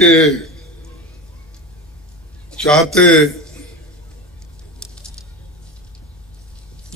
के चाहते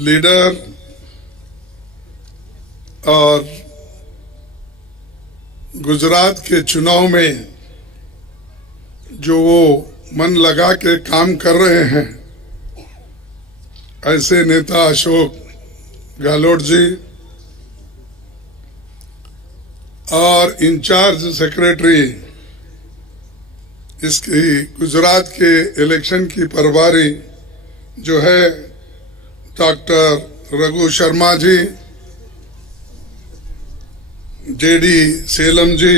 लीडर और गुजरात के चुनाव में जो वो मन लगा के काम कर रहे हैं, ऐसे नेता अशोक गहलोत जी और इंचार्ज सेक्रेटरी इसकी गुजरात के इलेक्शन की प्रभारी जो है डॉक्टर रघु शर्मा जी, जेडी सेलम जी,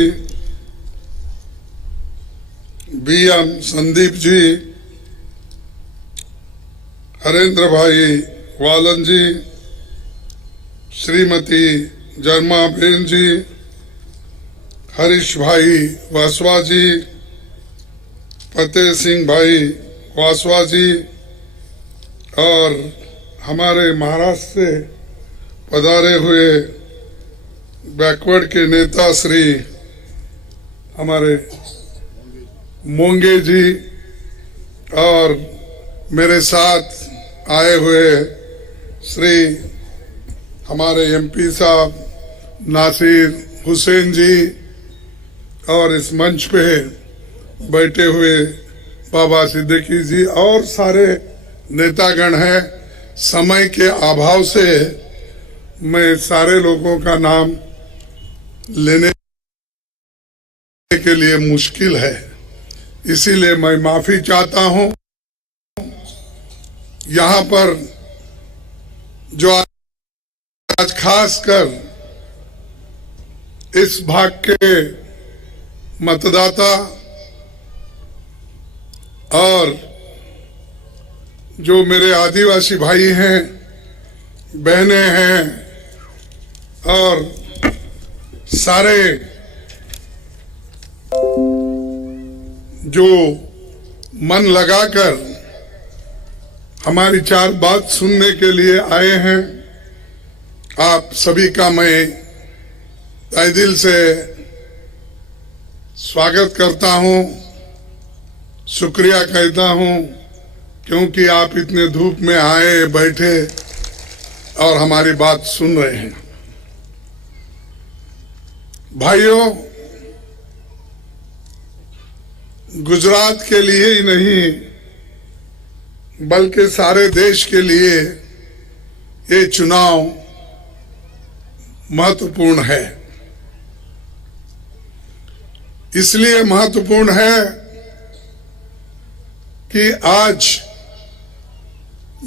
बीएम संदीप जी, हरेंद्र भाई वालन जी, श्रीमती जरमा बेन जी, हरीश भाई वासवा जी, फतेह सिंह भाई वासवा जी और हमारे महाराष्ट्र से पधारे हुए बैकवर्ड के नेता श्री हमारे मोंगे जी और मेरे साथ आए हुए श्री हमारे एमपी साहब नासिर हुसैन जी और इस मंच पे बैठे हुए बाबा सिद्दीकी जी और सारे नेतागण हैं। समय के अभाव से मैं सारे लोगों का नाम लेने के लिए मुश्किल है, इसीलिए मैं माफी चाहता हूं। यहाँ पर जो आज खासकर इस भाग के मतदाता और जो मेरे आदिवासी भाई हैं, बहनें हैं और सारे जो मन लगाकर हमारी चार बात सुनने के लिए आए हैं, आप सभी का मैं तहे दिल से स्वागत करता हूं, शुक्रिया कहता हूं, क्योंकि आप इतने धूप में आए बैठे और हमारी बात सुन रहे हैं। भाइयों, गुजरात के लिए ही नहीं बल्कि सारे देश के लिए ये चुनाव महत्वपूर्ण है। इसलिए महत्वपूर्ण है कि आज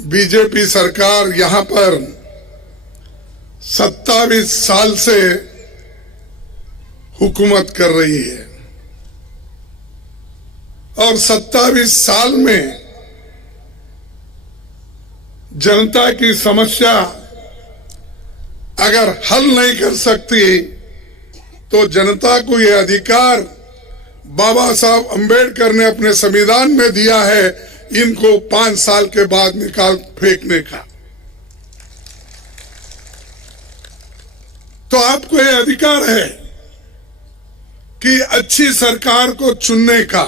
बीजेपी सरकार यहां पर 27 साल से हुकूमत कर रही है और 27 साल में जनता की समस्या अगर हल नहीं कर सकती तो जनता को यह अधिकार बाबा साहब अंबेडकर ने अपने संविधान में दिया है, इनको 5 साल के बाद निकाल फेंकने का। तो आपको यह अधिकार है कि अच्छी सरकार को चुनने का।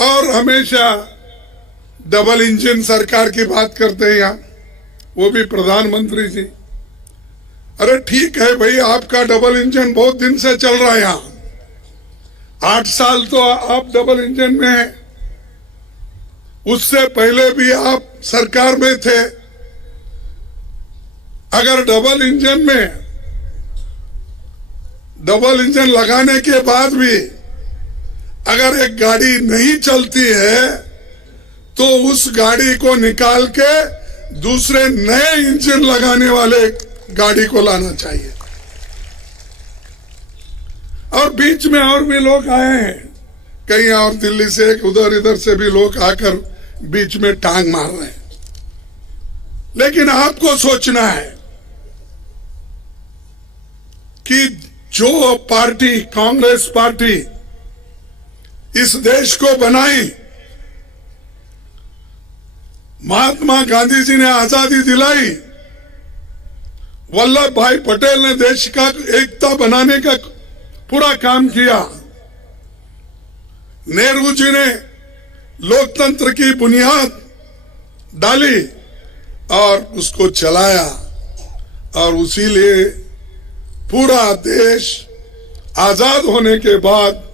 और हमेशा डबल इंजन सरकार की बात करते हैं यहां, वो भी प्रधानमंत्री जी। अरे ठीक है भाई, आपका डबल इंजन बहुत दिन से चल रहा है यहां, 8 साल तो आप डबल इंजन में हैं, उससे पहले भी आप सरकार में थे। अगर डबल इंजन लगाने के बाद भी अगर एक गाड़ी नहीं चलती है तो उस गाड़ी को निकाल के दूसरे नए इंजन लगाने वाले गाड़ी को लाना चाहिए। और बीच में और भी लोग आए हैं, कहीं और दिल्ली से उधर इधर से भी लोग आकर बीच में टांग मार रहे हैं। लेकिन आपको सोचना है कि जो पार्टी, कांग्रेस पार्टी इस देश को बनाई, महात्मा गांधी जी ने आजादी दिलाई, वल्लभ भाई पटेल ने देश का एकता बनाने का पूरा काम किया। नेहरू जी ने लोकतंत्र की बुनियाद डाली और उसको चलाया, और उसीलिए पूरा देश आजाद होने के बाद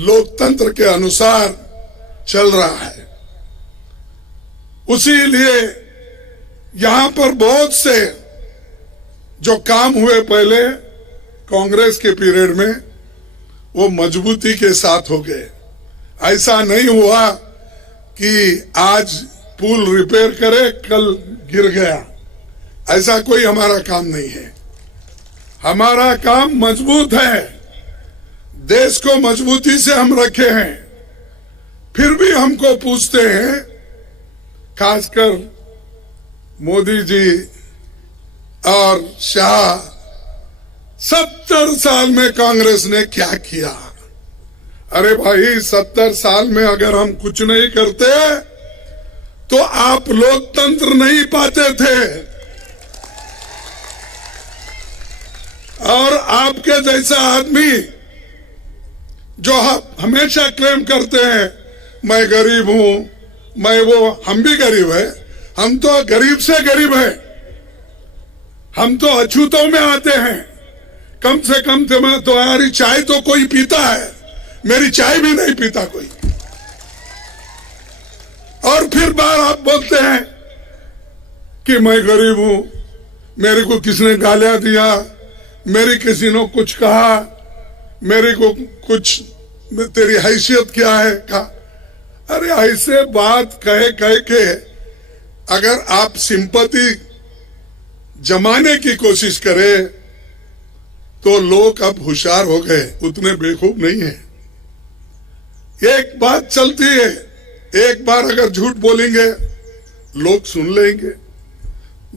लोकतंत्र के अनुसार चल रहा है। उसीलिए यहां पर बहुत से जो काम हुए पहले कांग्रेस के पीरियड में, वो मजबूती के साथ हो गए। ऐसा नहीं हुआ कि आज पुल रिपेयर करे कल गिर गया, ऐसा कोई हमारा काम नहीं है। हमारा काम मजबूत है, देश को मजबूती से हम रखे हैं। फिर भी हमको पूछते हैं, खासकर मोदी जी और शाह, 70 साल में कांग्रेस ने क्या किया? अरे भाई, 70 साल में अगर हम कुछ नहीं करते तो आप लोकतंत्र नहीं पाते थे। और आपके जैसा आदमी जो हमेशा क्लेम करते हैं मैं गरीब हूं, मैं वो, हम भी गरीब है, हम तो गरीब से गरीब है, हम तो अछूतों में आते हैं। कम से कम तुम्हारी चाय तो कोई पीता है, मेरी चाय भी नहीं पीता कोई। और फिर बार आप बोलते हैं कि मैं गरीब हूं, मेरे को किसने गालियां दिया, मेरी किसी ने कुछ कहा, मेरे को कुछ, तेरी हैसियत क्या है कहा। अरे ऐसे बात कहे के अगर आप सिंपैथी जमाने की कोशिश करें तो लोग अब होशियार हो गए, उतने बेवकूफ नहीं है। एक बात चलती है, एक बार अगर झूठ बोलेंगे लोग सुन लेंगे,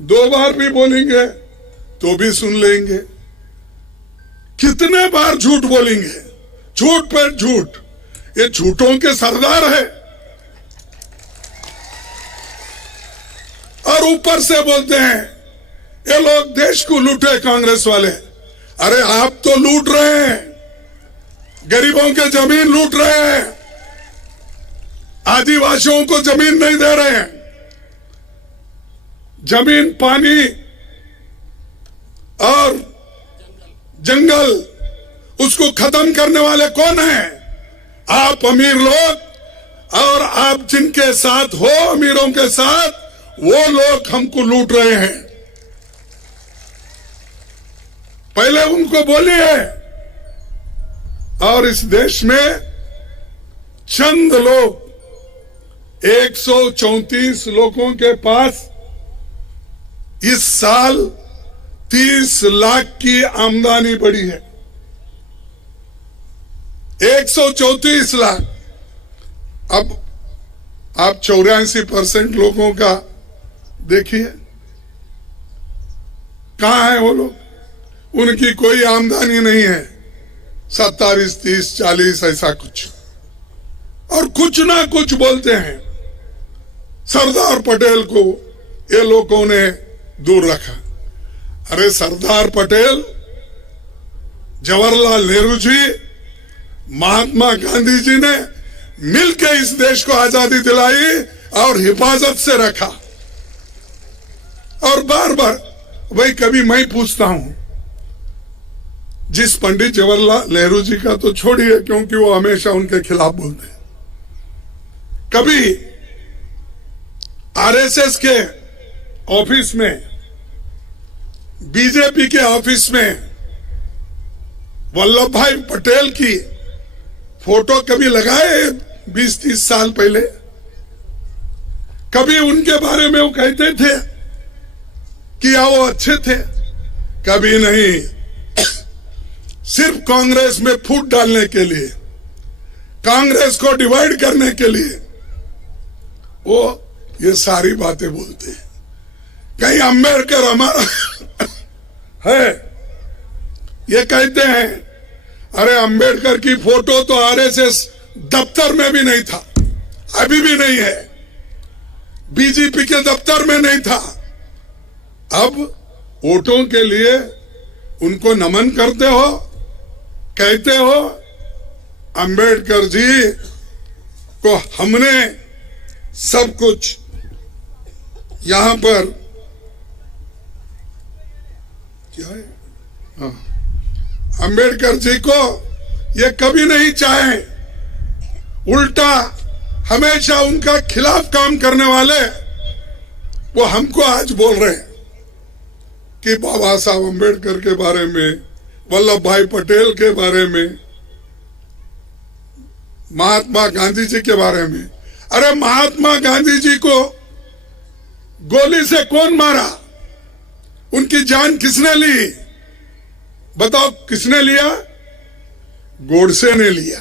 2 बार भी बोलेंगे तो भी सुन लेंगे। कितने बार झूठ बोलेंगे? झूठ पर झूठ, ये झूठों के सरदार है। और ऊपर से बोलते हैं ये लोग देश को लूटे कांग्रेस वाले। अरे आप तो लूट रहे हैं, गरीबों के जमीन लूट रहे हैं, आदिवासियों को जमीन नहीं दे रहे हैं। जमीन, पानी और जंगल, उसको खत्म करने वाले कौन है? आप अमीर लोग। और आप जिनके साथ हो, अमीरों के साथ, वो लोग हमको लूट रहे हैं। पहले उनको बोलिए। और इस देश में चंद लोग, 134 लोगों के पास इस साल 30 लाख की आमदनी बढ़ी है। 134 लाख। अब आप 84% लोगों का देखिए, कहां है वो लोग? उनकी कोई आमदनी नहीं है, 27, 30, 40 ऐसा कुछ, और कुछ ना कुछ बोलते हैं। सरदार पटेल को ये लोगों ने दूर रखा। अरे सरदार पटेल, जवाहरलाल नेहरू जी, महात्मा गांधी जी ने मिलकर इस देश को आजादी दिलाई और हिफाजत से रखा। और बार बार भाई, कभी मैं पूछता हूं, जिस पंडित जवाहरलाल नेहरू जी का तो छोड़िए, क्योंकि वो हमेशा उनके खिलाफ बोलते हैं। कभी आरएसएस के ऑफिस में, बीजेपी के ऑफिस में वल्लभ भाई पटेल की फोटो कभी लगाए 20-30 साल पहले? कभी उनके बारे में वो कहते थे कि वो अच्छे थे? कभी नहीं। सिर्फ कांग्रेस में फूट डालने के लिए, कांग्रेस को डिवाइड करने के लिए वो ये सारी बातें बोलते हैं। कहीं अंबेडकर हमारा है, ये कहते हैं अरे अंबेडकर की फोटो तो आरएसएस दफ्तर में भी नहीं था, अभी भी नहीं है, बीजेपी के दफ्तर में नहीं था। अब वोटों के लिए उनको नमन करते हो कहते हो अंबेडकर जी को हमने सब कुछ यहां पर क्या है, हाँ, अंबेडकर जी को ये कभी नहीं चाहे, उल्टा हमेशा उनका खिलाफ काम करने वाले वो हमको आज बोल रहे हैं कि बाबा साहब अंबेडकर के बारे में, वल्लभ भाई पटेल के बारे में, महात्मा गांधी जी के बारे में। अरे महात्मा गांधी जी को गोली से कौन मारा? उनकी जान किसने ली? बताओ किसने लिया? गोडसे ने लिया।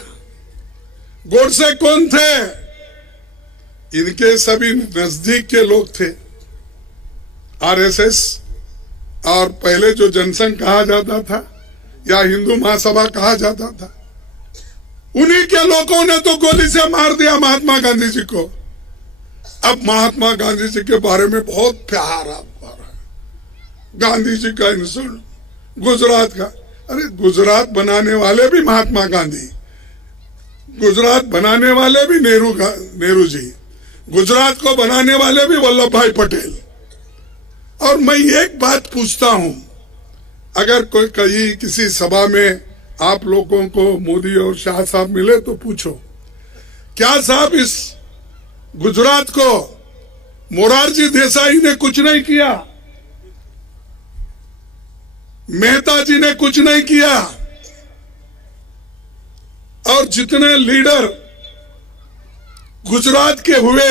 गोडसे कौन थे? इनके सभी नजदीक के लोग थे। आरएसएस और पहले जो जनसंघ कहा जाता था या हिंदू महासभा कहा जाता था, उन्हीं के लोगों ने तो गोली से मार दिया महात्मा गांधी जी को। अब महात्मा गांधी जी के बारे में बहुत प्यार आपको आ रहा है। गांधी जी का इंसल्ट, गुजरात का, अरे गुजरात बनाने वाले भी महात्मा गांधी, गुजरात बनाने वाले भी नेहरू जी, गुजरात को बनाने वाले भी वल्लभ भाई पटेल। और मैं एक बात पूछता हूं, अगर कोई कहीं किसी सभा में आप लोगों को मोदी और शाह साहब मिले तो पूछो, क्या साहब इस गुजरात को मोरारजी देसाई ने कुछ नहीं किया? मेहता जी ने कुछ नहीं किया? और जितने लीडर गुजरात के हुए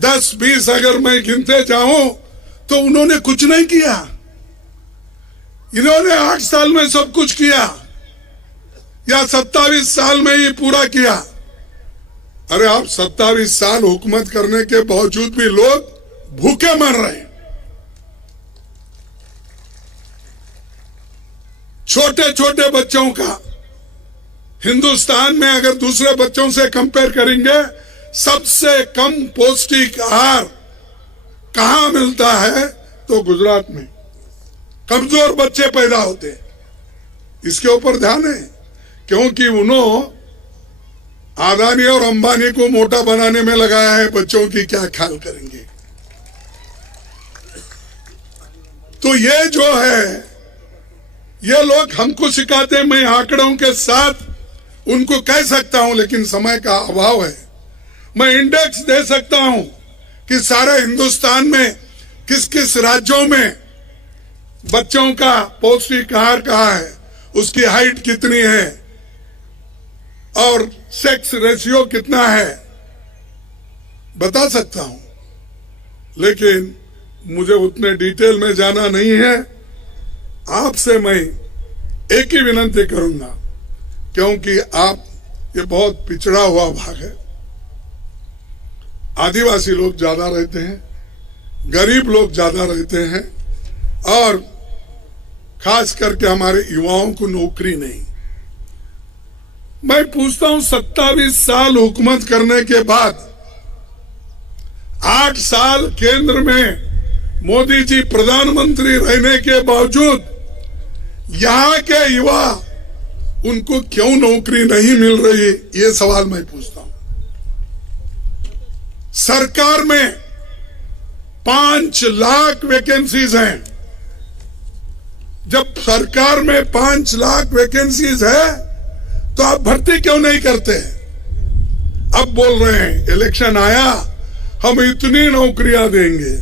10-20 अगर मैं गिनते जाऊं तो उन्होंने कुछ नहीं किया। इन्होंने 8 साल में सब कुछ किया या 27 साल में ही पूरा किया? अरे आप 27 साल हुकूमत करने के बावजूद भी लोग भूखे मर रहे हैं। छोटे छोटे बच्चों का हिंदुस्तान में अगर दूसरे बच्चों से कंपेयर करेंगे, सबसे कम पौष्टिक आहार कहां मिलता है? तो गुजरात में कमजोर बच्चे पैदा होते हैं। इसके ऊपर ध्यान है, क्योंकि उन्होंने अदानी और अंबानी को मोटा बनाने में लगाया है। बच्चों की क्या ख्याल करेंगे? तो ये जो है, ये लोग हमको सिखाते हैं। मैं आंकड़ों के साथ उनको कह सकता हूं, लेकिन समय का अभाव है। मैं इंडेक्स दे सकता हूं कि सारे हिंदुस्तान में किस किस राज्यों में बच्चों का पौष्टिक आहार कहाँ है, उसकी हाइट कितनी है और सेक्स रेशियो कितना है, बता सकता हूं। लेकिन मुझे उतने डिटेल में जाना नहीं है। आपसे मैं एक ही विनती करूंगा, क्योंकि आप ये बहुत पिछड़ा हुआ भाग है, आदिवासी लोग ज्यादा रहते हैं, गरीब लोग ज्यादा रहते हैं, और खास करके हमारे युवाओं को नौकरी नहीं। मैं पूछता हूं, 27 साल हुकूमत करने के बाद 8 साल केंद्र में मोदी जी प्रधानमंत्री रहने के बावजूद यहां के युवा, उनको क्यों नौकरी नहीं मिल रही, ये सवाल मैं पूछता हूं। सरकार में 5 लाख वैकेंसीज हैं। जब सरकार में 5 लाख वैकेंसीज है तो आप भर्ती क्यों नहीं करते? अब बोल रहे हैं इलेक्शन आया, हम इतनी नौकरियां देंगे,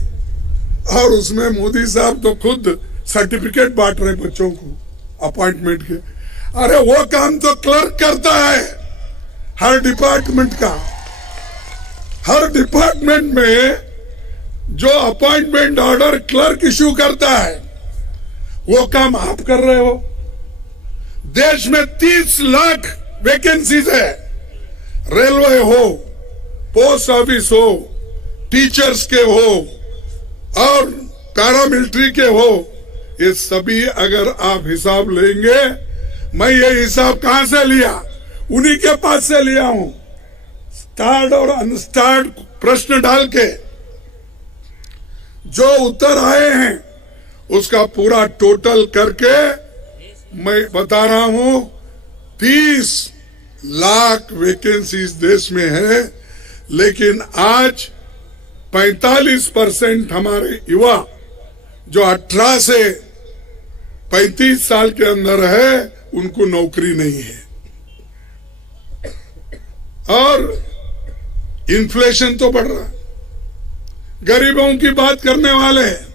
और उसमें मोदी साहब तो खुद सर्टिफिकेट बांट रहे बच्चों को अपॉइंटमेंट के। अरे वो काम तो क्लर्क करता है हर डिपार्टमेंट का। हर डिपार्टमेंट में जो अपॉइंटमेंट ऑर्डर क्लर्क इश्यू करता है, वो काम आप कर रहे हो। देश में 30 लाख वैकेंसीज है। रेलवे हो, पोस्ट ऑफिस हो, टीचर्स के हो और पैरामिलिट्री के हो, ये सभी अगर आप हिसाब लेंगे, मैं ये हिसाब कहां से लिया? उन्हीं के पास से लिया हूं। स्टार्ड और अनस्टार्ड प्रश्न डाल के जो उत्तर आए हैं उसका पूरा टोटल करके मैं बता रहा हूं 30 लाख वैकेंसीज देश में है, लेकिन आज 45% हमारे युवा जो 18 से 35 साल के अंदर है उनको नौकरी नहीं है। और इन्फ्लेशन तो बढ़ रहा है। गरीबों की बात करने वाले हैं,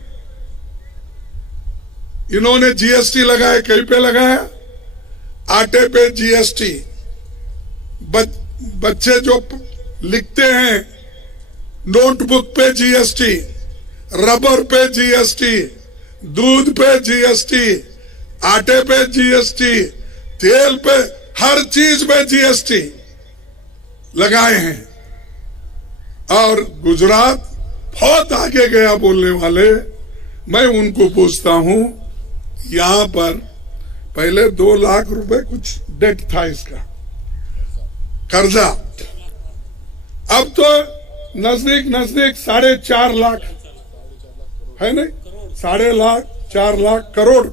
इन्होंने जीएसटी लगाया, कहीं पे लगाया? आटे पे जीएसटी, बच्चे जो लिखते हैं नोटबुक पे जीएसटी, रबर पे जीएसटी, दूध पे जीएसटी, आटे पे जीएसटी, तेल पे, हर चीज पे जीएसटी लगाए हैं। और गुजरात बहुत आगे गया बोलने वाले, मैं उनको पूछता हूं, यहां पर पहले 2 लाख रुपए कुछ डेट था, इसका कर्जा, अब तो नजदीक 4.5 लाख है, नहीं 4.5 लाख करोड़।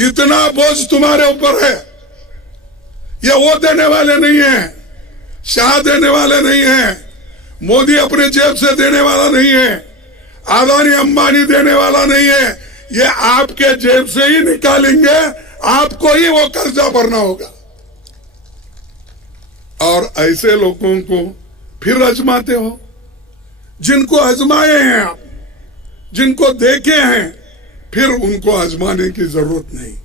इतना बोझ तुम्हारे ऊपर है। ये वो देने वाले नहीं है, शाह देने वाले नहीं है, मोदी अपने जेब से देने वाला नहीं है, अदानी अंबानी देने वाला नहीं है। ये आपके जेब से ही निकालेंगे, आपको ही वो कर्जा भरना होगा। और ऐसे लोगों को फिर आजमाते हो, जिनको आजमाए हैं आप, जिनको देखे हैं, फिर उनको आजमाने की जरूरत नहीं।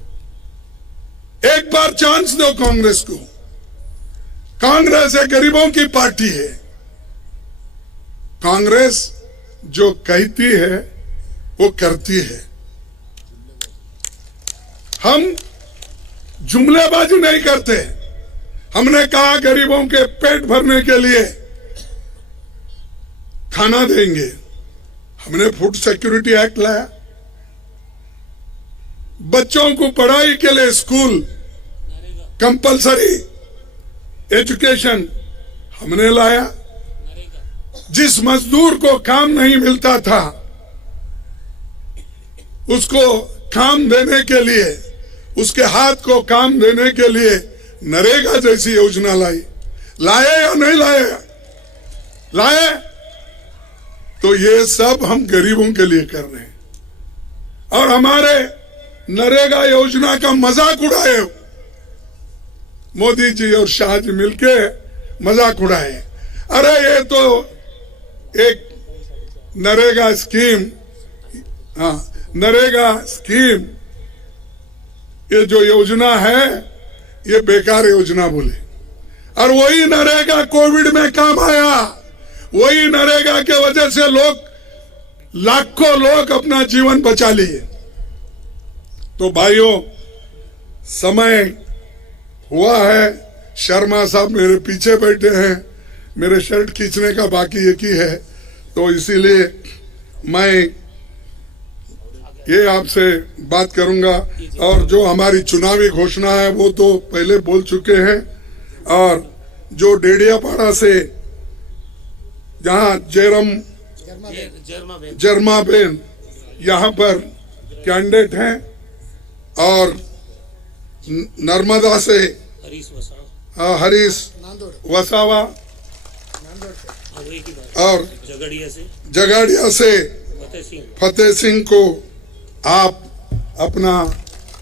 एक बार चांस दो कांग्रेस को। कांग्रेस एक गरीबों की पार्टी है। कांग्रेस जो कहती है वो करती है। हम जुमलेबाजी नहीं करते। हमने कहा गरीबों के पेट भरने के लिए खाना देंगे, हमने फूड सिक्योरिटी एक्ट लाया। बच्चों को पढ़ाई के लिए स्कूल कंपलसरी एजुकेशन हमने लाया। जिस मजदूर को काम नहीं मिलता था उसको काम देने के लिए, उसके हाथ को काम देने के लिए नरेगा जैसी योजना लाए या नहीं लाए? तो ये सब हम गरीबों के लिए कर रहे हैं। और हमारे नरेगा योजना का मजाक उड़ाए मोदी जी और शाह जी मिलके, मजाक उड़ाए। अरे ये तो एक नरेगा स्कीम, नरेगा स्कीम, ये जो योजना है ये बेकार योजना बोले। और वही नरेगा कोविड में काम आया। वही नरेगा के वजह से लाखों लोग अपना जीवन बचा लिए। तो भाइयों, समय हुआ है। शर्मा साहब मेरे पीछे बैठे हैं, मेरे शर्ट खींचने का बाकी एक ही है, तो इसीलिए मैं ये आपसे बात करूंगा। और जो हमारी चुनावी घोषणा है वो तो पहले बोल चुके हैं। और जो डेडियापाड़ा से जहां जरमा बेन यहाँ पर कैंडिडेट हैं, और नर्मदा से हरीश वसावा, और जगाड़िया से फतेह सिंह को आप अपना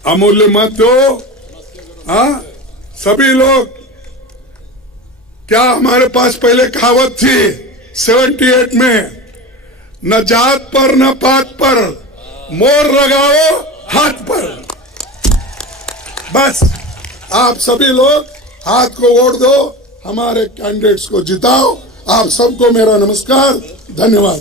अमूल्य मत दो। सभी लोग, क्या हमारे पास पहले कहावत थी 78 में, न जात पर न पात पर, मोर लगाओ हाथ पर। बस आप सभी लोग हाथ को वोट दो, हमारे कैंडिडेट्स को जिताओ। आप सबको मेरा नमस्कार, धन्यवाद।